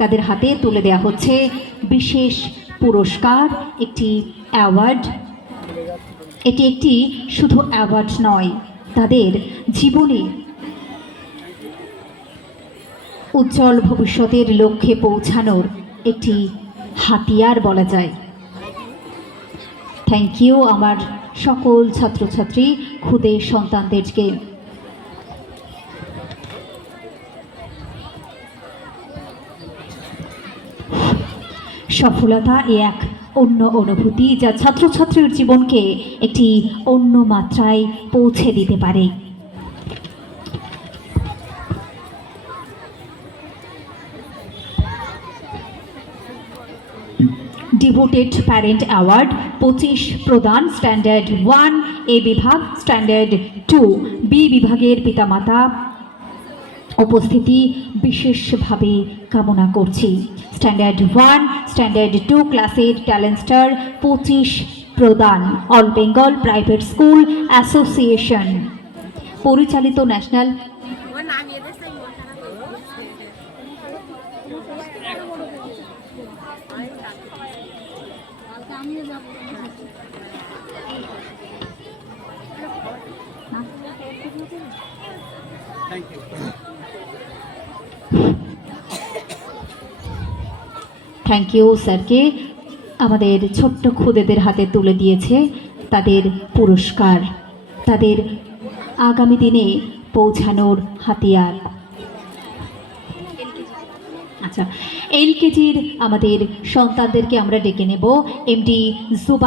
তাদের হাতে তুলে দেওয়া হচ্ছে বিশেষ পুরস্কার, একটি অ্যাওয়ার্ড। এটি একটি শুধু অ্যাওয়ার্ড নয়, তাদের জীবনে উজ্জ্বল ভবিষ্যতের লক্ষ্যে পৌঁছানোর একটি হাতিয়ার বলা যায়। থ্যাংক ইউ আমার সকল ছাত্রছাত্রী খুদে সন্তানদেরকে। সফলতা এক অন্য অনুভূতি, যা ছাত্রছাত্রীর জীবনকে একটি অন্য মাত্রায় পৌঁছে দিতে পারে। ডিভোটেড প্যারেন্ট অ্যাওয়ার্ড 25 প্রদান, স্ট্যান্ডার্ড 1 এ বিভাগ, স্ট্যান্ডার্ড 2 বি বিভাগের পিতামাতা উপস্থিতি বিশেষভাবে কামনা করছি। স্ট্যান্ডার্ড 1, স্ট্যান্ডার্ড 2 ক্লাসের ট্যালেন্ট স্টার 25 প্রদান all Bengal private school association পরিচালিত ন্যাশনাল থ্যাংক ইউ স্যারকে আমাদের ছোট্ট খুদেদের হাতে তুলে দিয়েছে তাদের পুরস্কার, তাদের আগামী দিনে পৌঁছানোর হাতিয়ার। আচ্ছা, এলকেজির আমাদের সন্তানদেরকে আমরা ডেকে নেব। এমডি জুবাই